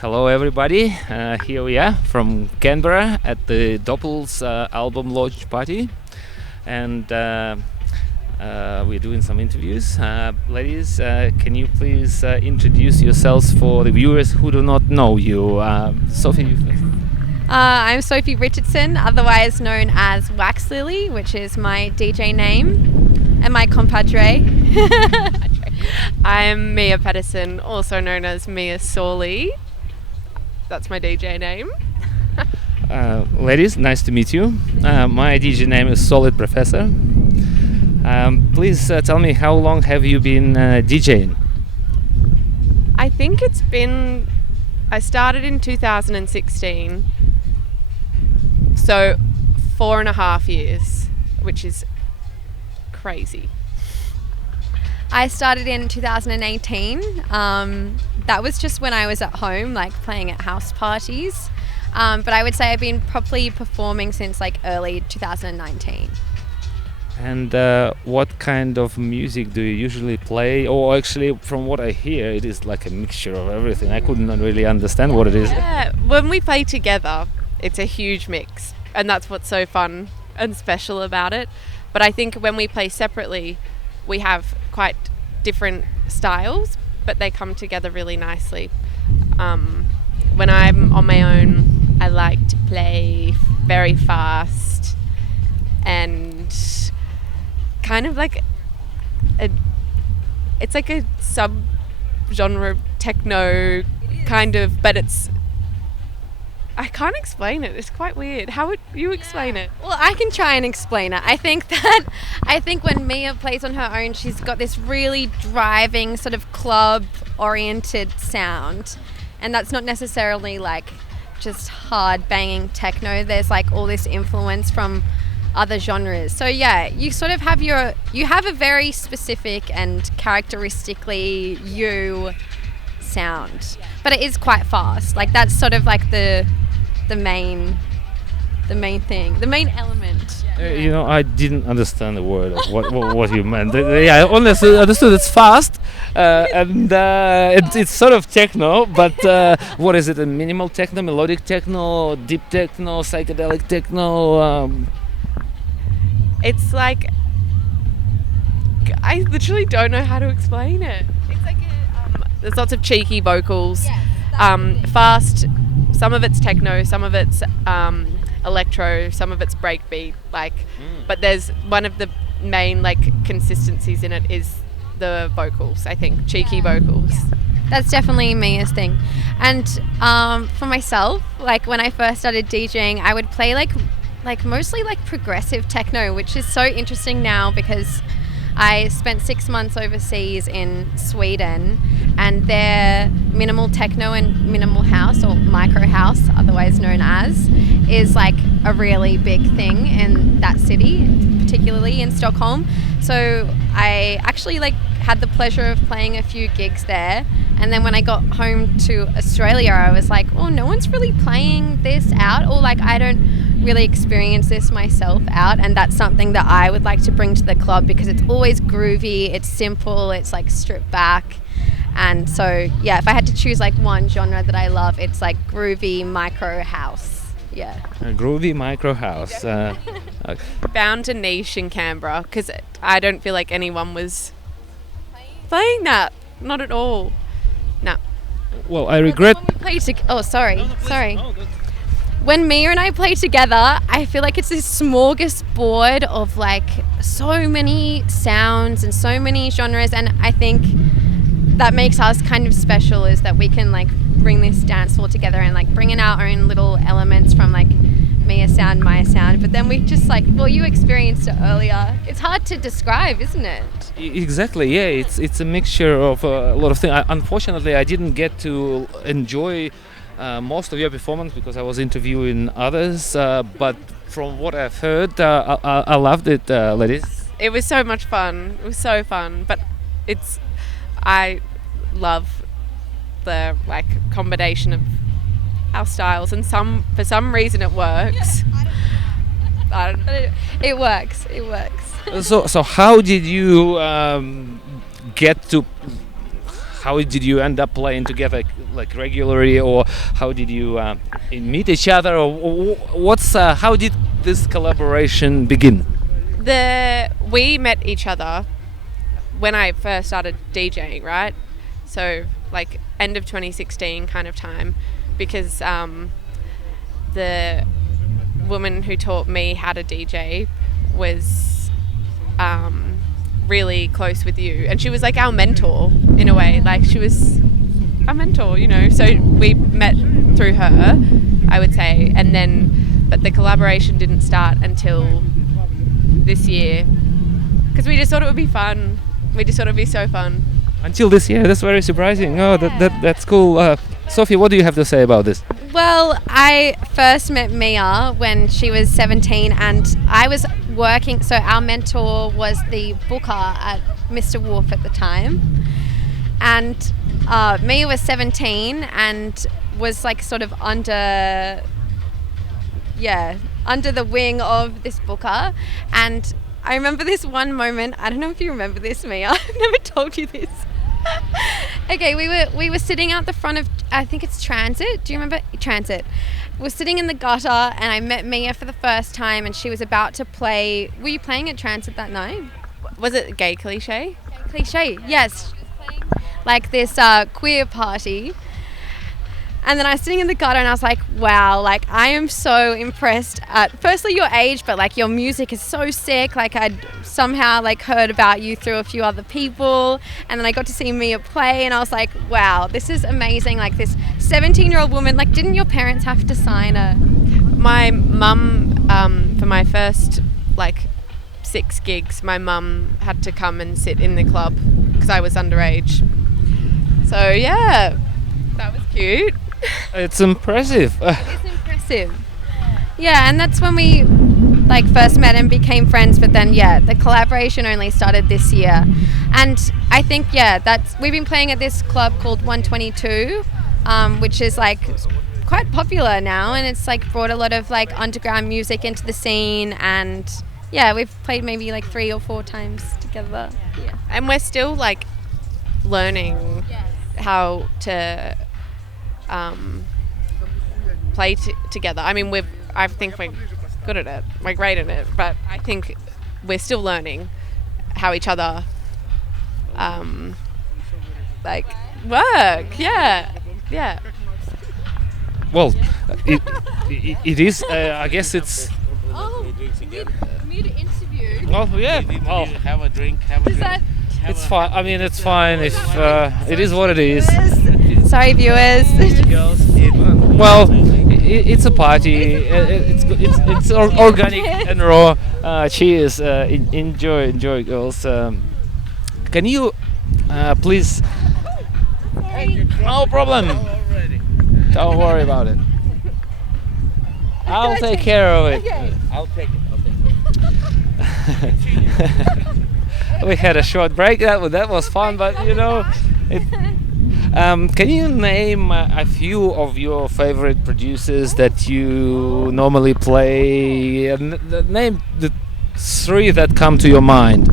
Hello everybody, here we are from Canberra at the Doppel's album launch party, and we're doing some interviews. Ladies, can you please introduce yourselves for the viewers who do not know you? Sophie, you first. I'm Sophie Richardson, otherwise known as Waxlily, which is my DJ name, and my compadre. I'm Mia Patterson, also known as Mia Sørlie. That's my DJ name. Ladies, nice to meet you. My DJ name is Solid Professor. Please tell me, how long have you been DJing? I think I started in 2016, so 4.5 years, which is crazy. I started in 2018. That was just when I was at home, like playing at house parties. But I would say I've been properly performing since like early 2019. And what kind of music do you usually play? Or actually, from what I hear, it is like a mixture of everything. I couldn't really understand what it is. Yeah, when we play together, it's a huge mix. And that's what's so fun and special about it. But I think when we play separately, we have quite different styles, but they come together really nicely. When I'm on my own, I like to play very fast and kind of like it's like a sub-genre techno kind of, but I can't explain it. It's quite weird. How would you explain it? Well, I can try and explain it. I think when Mia plays on her own, she's got this really driving sort of club-oriented sound, and that's not necessarily like just hard banging techno. There's like all this influence from other genres. So yeah, you sort of have you have a very specific and characteristically you sound, but it is quite fast. Like that's sort of like the main thing, the main element. You know, I didn't understand the word of what you meant. Yeah, I understood it's fast, and it's sort of techno, but what is it? A minimal techno, melodic techno, deep techno, psychedelic techno? It's like, I literally don't know how to explain it. It's like there's lots of cheeky vocals, fast. Some of it's techno, some of it's electro, some of it's breakbeat. But there's one of the main consistencies in it is the vocals. I think cheeky vocals. Yeah. That's definitely Mia's thing. And for myself, like when I first started DJing, I would play like mostly like progressive techno, which is so interesting now because I spent 6 months overseas in Sweden, and their minimal techno and minimal house, or micro house, otherwise known as, is like a really big thing in that city, particularly in Stockholm. So I actually had the pleasure of playing a few gigs there, and then when I got home to Australia, I was like, oh, no one's really playing this out, or I don't really experience this myself out, and that's something that I would like to bring to the club because it's always groovy, it's simple, it's stripped back. And so yeah, if I had to choose one genre that I love, it's groovy micro house. Yeah, a groovy micro house. Found a niche in Canberra because I don't feel like anyone was playing that, not at all. No. Well, I regret. When Mia and I play together, I feel like it's this smorgasbord of so many sounds and so many genres, and I think that makes us kind of special, is that we can bring this dance floor together and bring in our own little elements from Mia sound, Maya sound, but then we just you experienced it earlier. It's hard to describe, isn't it? Exactly, yeah, it's a mixture of a lot of things. Unfortunately, I didn't get to enjoy most of your performance because I was interviewing others, but from what I've heard, I loved it, ladies. it was so much fun. It was so fun. But I love the like combination of our styles, and for some reason it works. I don't know. It works. It works. So how did you how did you end up playing together like regularly, or how did you meet each other, or how did this collaboration begin? We met each other when I first started DJing, right? So like end of 2016 kind of time, because the woman who taught me how to DJ was really close with you, and she was like our mentor in a way. Like she was our mentor, you know. So we met through her, I would say, and then but the collaboration didn't start until this year, because we just thought it would be fun. We just thought it would be so fun. Until this year, that's very surprising. Oh, that's cool. Sophie, what do you have to say about this? Well, I first met Mia when she was 17, and I was working. So our mentor was the booker at Mr. Wolf at the time, and Mia was 17 and was like sort of under the wing of this booker. And I remember this one moment. I don't know if you remember this, Mia. I've never told you this. Okay, we were sitting out the front of, I think it's Transit. Do you remember Transit? We're sitting in the gutter, and I met Mia for the first time, and she was about to play. Were you playing at Transit that night? Was it Gay Cliche? Gay Cliche, yes. She was playing like this queer party. And then I was sitting in the gutter, and I was like, wow, like I am so impressed at firstly your age, but like your music is so sick. Like I'd somehow like heard about you through a few other people, and then I got to see Mia play, and I was like, wow, this is amazing. Like this 17-year-old woman, like didn't your parents have to sign a... My mum, for my first like 6 gigs, my mum had to come and sit in the club because I was underage. So yeah, that was cute. It's impressive. It is impressive. Yeah, and that's when we like first met and became friends, but then the collaboration only started this year. And I think we've been playing at this club called 122, which is like quite popular now, and it's like brought a lot of like underground music into the scene, and we've played maybe like 3 or 4 times together. Yeah. And we're still like learning how to play together. I mean, I think we're good at it. We're great at it, but I think we're still learning how each other like work. Yeah. Well, it is. I guess it's. Oh, me to interview. Oh yeah. Oh, have a drink. it's fine. I mean, it's fine if it is what it is. Sorry, viewers. Well, it's a party. It's organic and raw. Cheers. Enjoy, girls. Can you please? No problem. Don't worry about it. I'll take care of it. Okay. I'll take it. We had a short break. That was fun, but you know, can you name a few of your favorite producers that you normally play? Name the 3 that come to your mind.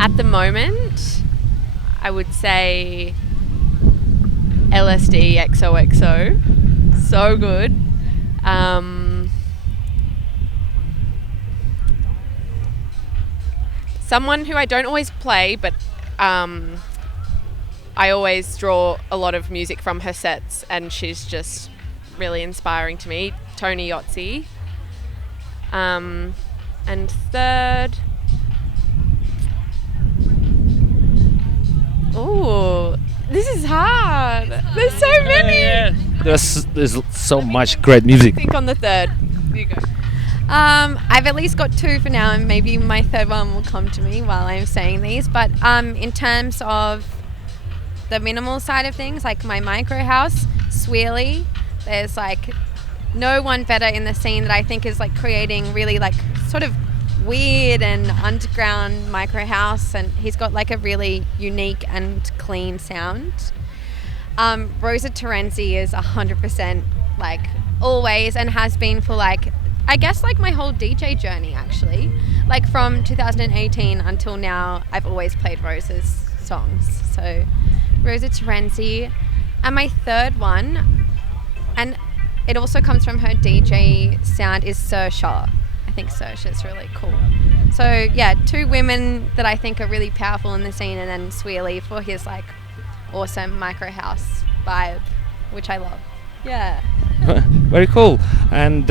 At the moment, I would say LSD XOXO. So good. Someone who I don't always play, but I always draw a lot of music from her sets, and she's just really inspiring to me. Tony Yotzi. And third, oh, this is hard. There's so many. There's so much great music. Think on the third. You go. I've at least got 2 for now, and maybe my third one will come to me while I'm saying these. But in terms of the minimal side of things, like my micro house, Sørlie, there's like no one better in the scene that I think is like creating really like sort of weird and underground micro house, and he's got like a really unique and clean sound. Rosa Terenzi is 100% like always, and has been for like, I guess like my whole DJ journey actually. Like from 2018 until now, I've always played Rosa's songs. So Rosa Terenzi. And my third one, and it also comes from her DJ sound, is Sørlie. I think Sørlie is really cool. So yeah, two women that I think are really powerful in the scene, and then Sørlie for his like awesome micro house vibe, which I love. Yeah. Very cool. And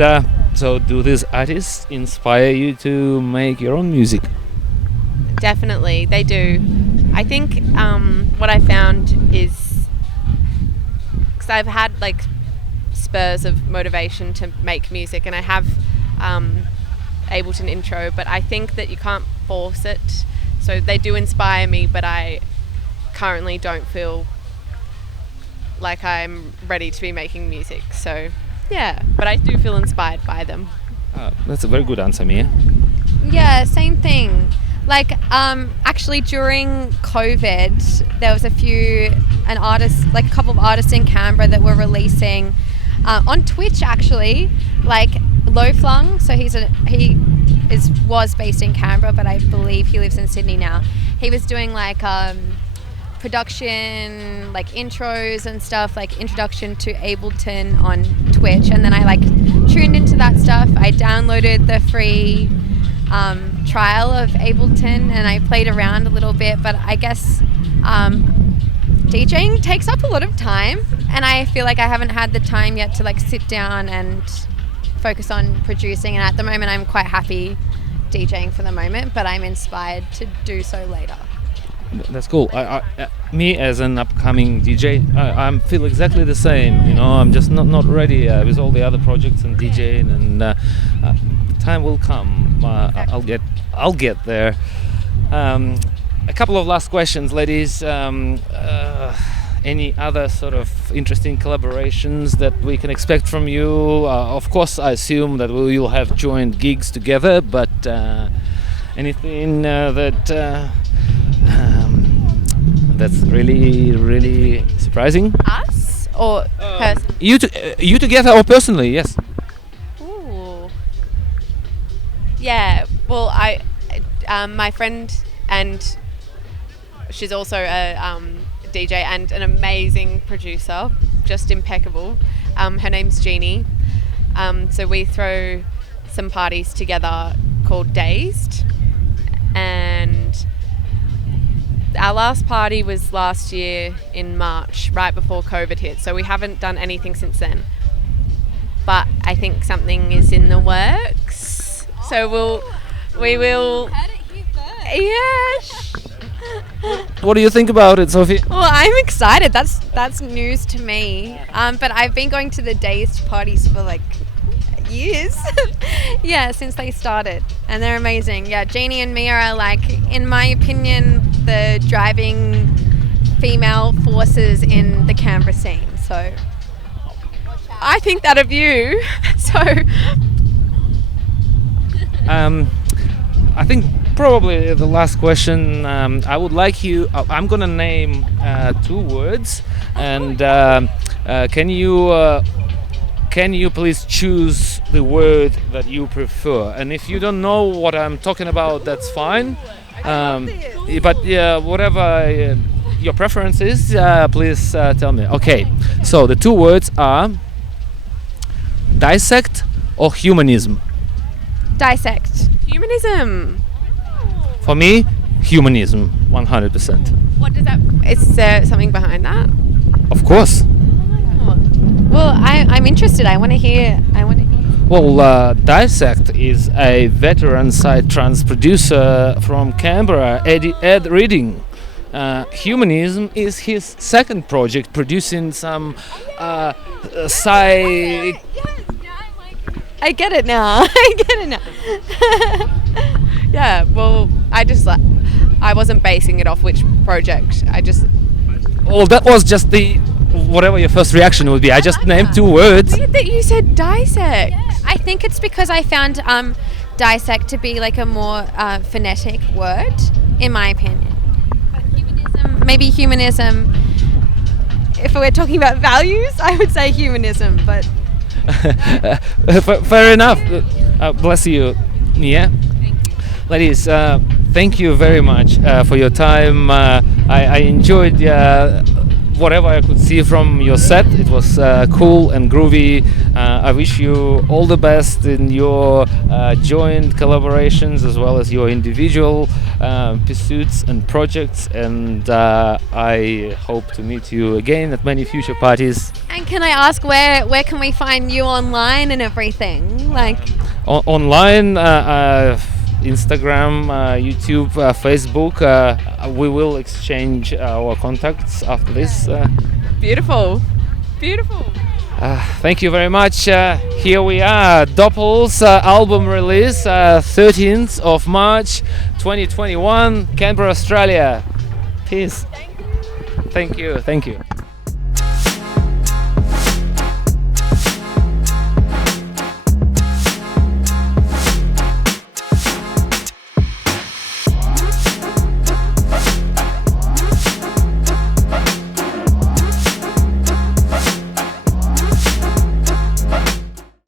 so do these artists inspire you to make your own music? Definitely, they do. I think what I found is, because I've had like spurs of motivation to make music, and I have Ableton intro, but I think that you can't force it. So they do inspire me, but I currently don't feel like I'm ready to be making music. So yeah, but I do feel inspired by them. That's a very good answer, Mia. Yeah, same thing. Like actually during COVID, there was a couple of artists in Canberra that were releasing on Twitch actually, like Low Flung. So he was based in Canberra, but I believe he lives in Sydney now. He was doing like production, like intros and stuff, like introduction to Ableton on Twitch, and then I like tuned into that stuff. I downloaded the free trial of Ableton and I played around a little bit, but I guess DJing takes up a lot of time, and I feel like I haven't had the time yet to like sit down and focus on producing, and at the moment I'm quite happy DJing for the moment, but I'm inspired to do so later. That's cool. Me as an upcoming DJ, I feel exactly the same. You know, I'm just not ready with all the other projects and DJing, and the time will come. I'll get there. A couple of last questions, ladies. Any other sort of interesting collaborations that we can expect from you? Of course, I assume that we will have joined gigs together, but anything that's really, really surprising? Us or you together or personally? Yes. Ooh. Yeah. Well, my friend, and she's also a DJ and an amazing producer, just impeccable. Her name's Jeannie. So we throw some parties together called Dazed, and our last party was last year in March, right before COVID hit. So we haven't done anything since then. But I think something is in the works. So we will. Heard it here first. Yes. What do you think about it, Sophie? Well, I'm excited. That's news to me. But I've been going to the Dazed parties for like years. Yeah, since they started, and they're amazing. Yeah, Jeannie and Mia are like, in my opinion, the driving female forces in the Canberra scene. So I think that of you. So I think probably the last question, I would like you, I'm gonna name 2 words, and can you please choose the word that you prefer? And if you don't know what I'm talking about, that's fine. But yeah, whatever your preference is, please tell me. Okay, so the 2 words are dissect or humanism. dissect. Humanism. For me, humanism, 100%. What does that? Is there something behind that? Of course. Well, I'm interested. I want to hear. Well, Dissect is a veteran psytrance producer from Canberra, Ed Reading. Humanism is his second project, producing some psy. I get it now. Yeah. Well, I wasn't basing it off which project. Well, that was just whatever your first reaction would be. I just named 2 words. Weird that you said dissect. I think it's because I found dissect to be like a more phonetic word, in my opinion. But maybe humanism. If we're talking about values, I would say humanism, but fair enough. Bless you, Mia. Ladies, thank you very much for your time. I enjoyed whatever I could see from your set. It was cool and groovy. I wish you all the best in your joint collaborations as well as your individual pursuits and projects, and I hope to meet you again at many future parties. And can I ask where can we find you online and everything? Like online, Instagram, YouTube, Facebook. We will exchange our contacts after this. Beautiful. Beautiful. Thank you very much. Here we are, Doppel's album release, 13th of March 2021, Canberra, Australia. Peace. Thank you. Thank you.